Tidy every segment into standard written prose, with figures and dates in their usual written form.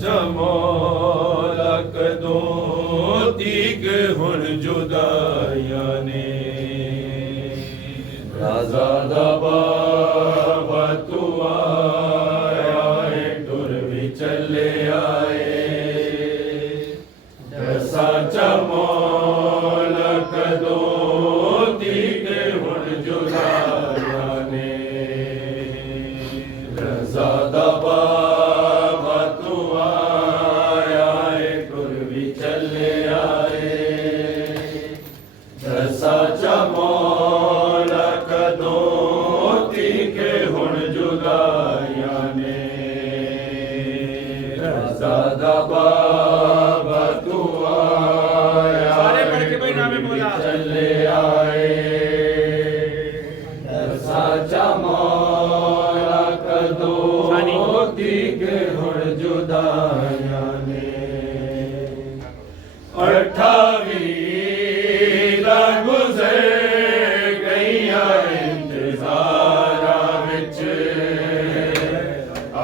जमोलक दो तीग हुन जुदाया ने राजा दबा बतुआ आए टुर भी चले आए जैसा जमोलक दो तीग हुन जुदाया ने राजा दबा सारे पढ़ के भाई नामे बोला चले आए साचा मौला कदो दिखे हुण जुदाया ने 28 दा गुज़र गईया इंतज़ारा विच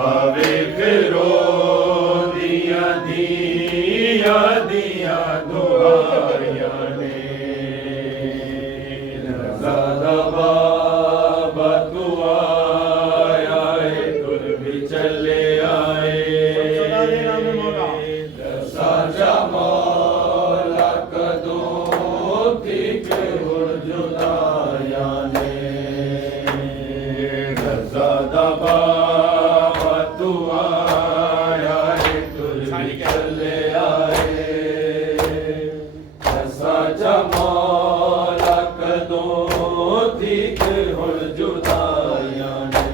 आवे फिरो दिया दिया दुआया ने रज़ा बाबा दुआ आए तुर भी चले आए साजा मौला कदो ठीक हुण जुदाया ने रज़ा बाबा दुआ आए तुर भी चले आए साजा मौला कदो ठीक हुण जुदाया ने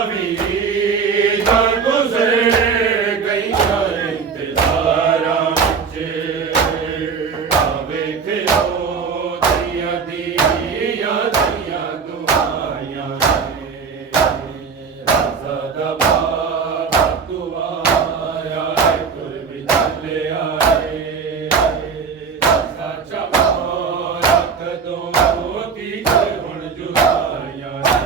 28 दा गुज़र गईया इंतज़ारा विच आवे फिरो दिया दुआया ने रज़ा दबा दुआ आए तुर भी चले आए साचा मौला कदो ठीक हुण जुदाया ने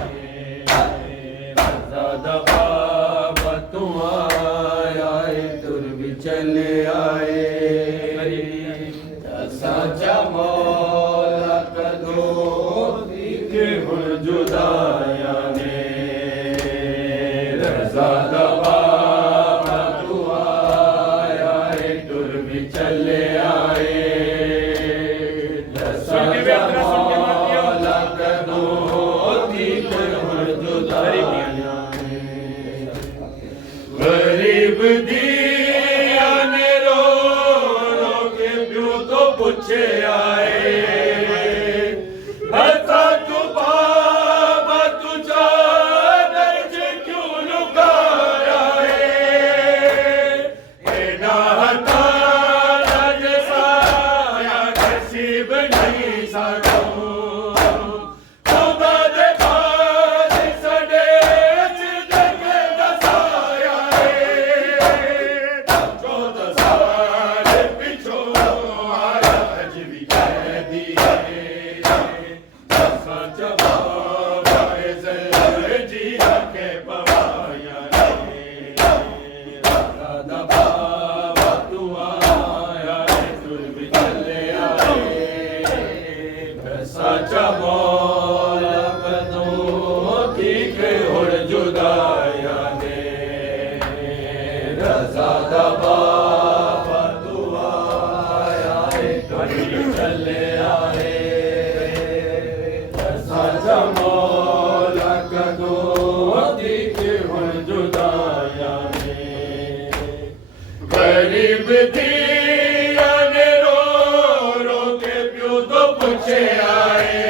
रज़ा दबा दुआ आए तुर भी चले आए साचा मौला कदो ठीक हुण जुदाया ने रज़ा दबा दुआ आए तुर भी चले आए साचा मौला कदो ठीक हुण जुदाया ने गरीब दिया ने रो के प्यो तो पूछे आए हसा तू बाबा तुझा दर्ज क्यों लुकाया है एडा हतारा जैसा या नसीब नहीं साडो खुदा दे बाद सडे जिंदगी दसाया है 14 साल पिछो आया अज भी कह दिए साचा बाबा जी के पवाया ने राधा बाबा दुआ आए तुर भी चले आए साचा मौला कदो ठीक हुण जुदाया ने रज़ा बाबा दुआ आए तुर भी चले आए साचा मौला कदो ठीक हुण जुदाया ने गरीब दिया ने रो के प्यो तो पूछे आए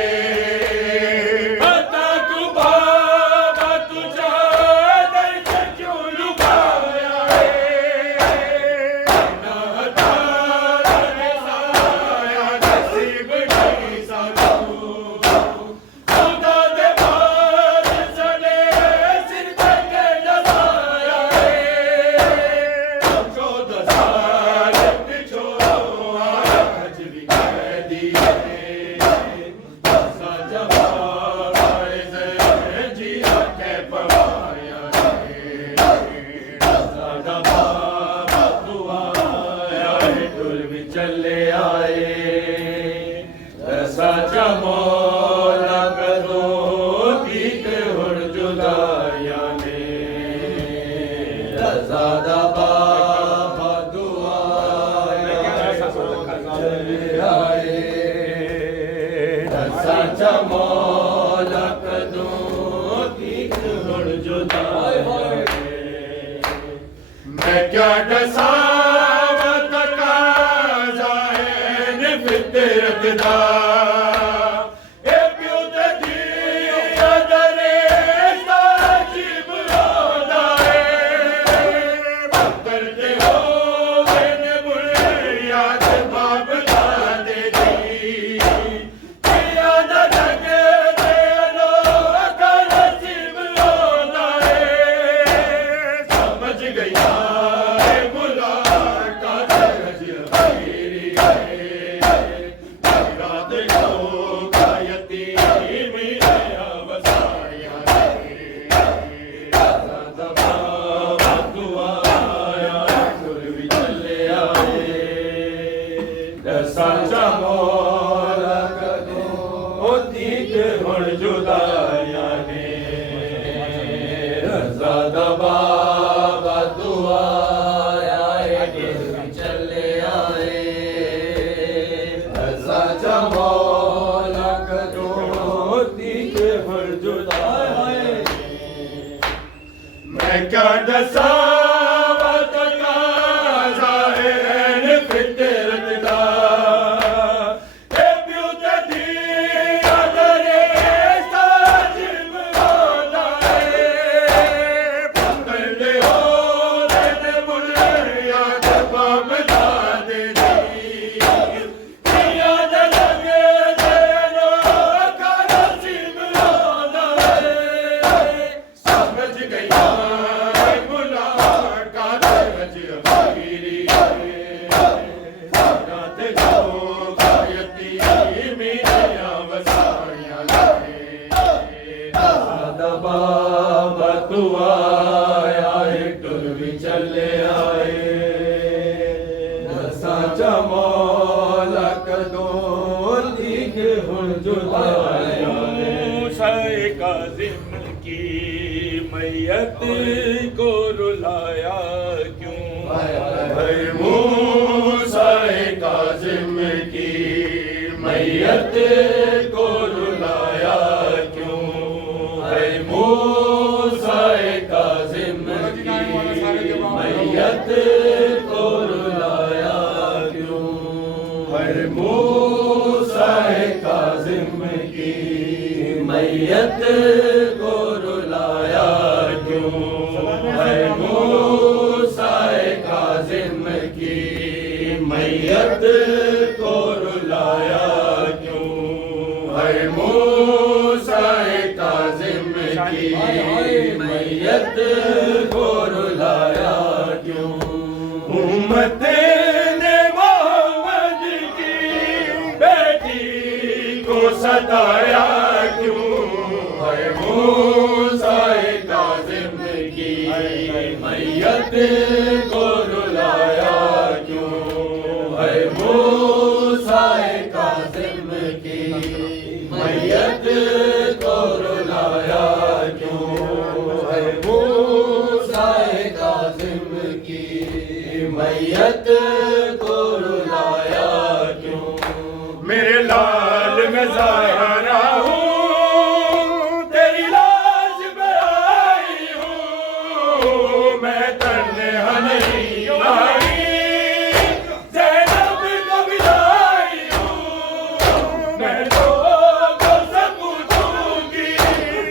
आए साचा मौला कदों ठीक हुण जुदाया ने रज़ा दा बाबा दुआ चले आए साचा मौला कदों ठीक हुण जुदाया मैं क्या दसावत का जाए फितरत दा ए प्यो ते दी अदरे साजिब रोदा है बकर दे हो मैंने बुढ़िया ते बाप दादे दी किया दा जगे दे लो कर नसीब रोदा है समझ गया साचा मौला कदों ठीक हुण जुदाया ने रज़ा दा बाबा दुआ आए चले आए साचा मौला कदों ठीक हुण जुदाया मैं क्या दसा बाबा दुआ आए टुर भी चले आए साचा मौला कदों ठीक हुण जुदाया मूसाए काज़िम की मैयत को रुलाया क्यों भाई मूसाए काज़िम की मैयत को रुलाया क्यों मूसाए काज़िम की मैयत को रुलाया क्यों हर मूसाए काज़िम की मैयत को रुलाया क्यों हर मूसाए काज़िम की मैयत को रुलाया क्यों हर मूसाए काज़िम की मैयत को रुलाया क्यों उम्मत ने मोहम्मद की बेटी को सताया क्यों है मूसाए काज़िम की मैयत को रुलाया क्यों है मूसाए काज़िम की मैयत को रुलाया क्यों है मूसाए काज़िम की मैयत को रुलाया क्यों मेरे लाल में ज़ाहरा हूँ तेरी लाश में आई हूँ मैं तन्हा नहीं आई ज़ैनब को भी लाई हूँ मैं लोगों से पूछूंगी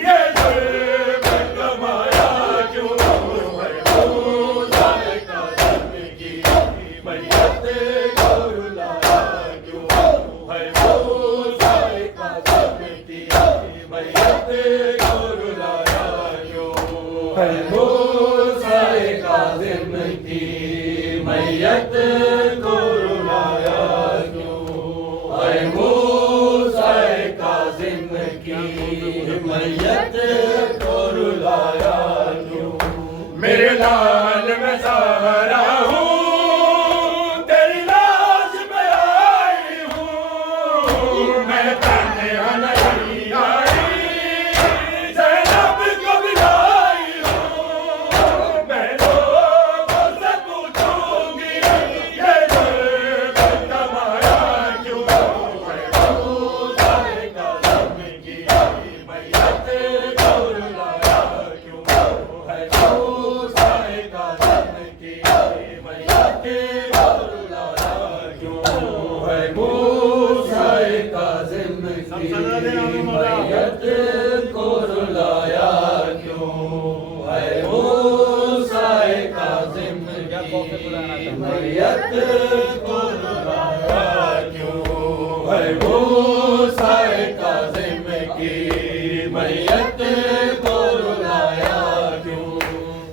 ये जुल्म कमाया क्यों है मूसाए काज़िम की मैयत को रुलाया क्यों है मूसाए काज़िम है मूसाए काज़िम की मैयत को रुलाया क्यों, है मूसाए काज़िम की मैयत को रुलाया क्यों, है मूसाए काज़िम की मैयत को रुलाया क्यों।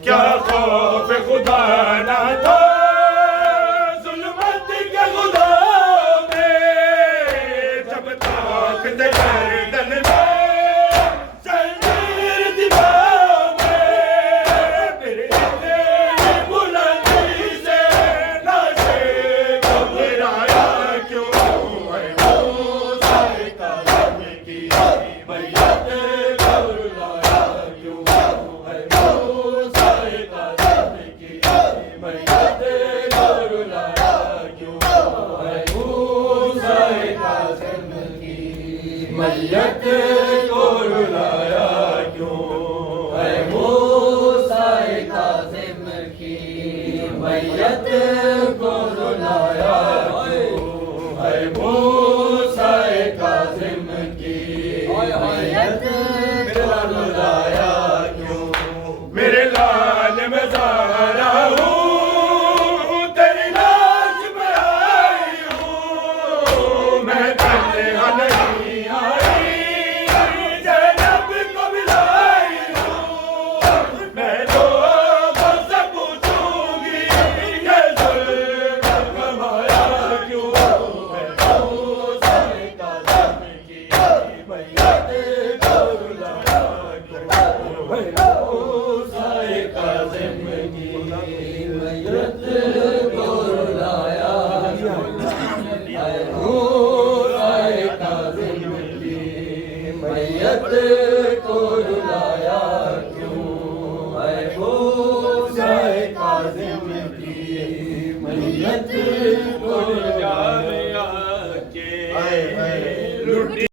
क्या खौफ खुदा ना था जुल्मत के खुदा में, जब तक गर्दन में जंजीर दीवार में, मेरे बुलंदी से नाशे घबराया क्यों, है मूसाए काज़िम की मैयत को रुलाया क्यों, है मूसाए काज़िम की मैयत को रुलाया क्यों, है मूसाए काज़िम की मैयत को रुलाया क्यों, है मूसाए काज़िम की मैयत को रुलाया क्यों, है मूसाए काज़िम की मैयत को रुलाया क्यों। मेरे लाल में ज़ारा हूँ, तेरी लाश में आई हूँ, मैं तन्हा नहीं आई, ज़ैनब को मिलाई हूँ। मैं लोगों से पूछूंगी ये जुल्म कमाया क्यों, है मूसाए काज़िम की मैयत को रुलाया क्यों, है मूसाए काज़िम की मैयत को रुलाया क्यों, है मूसाए काज़िम की मैयत को रुलाया क्यों, है मूसाए काज़िम की मैयत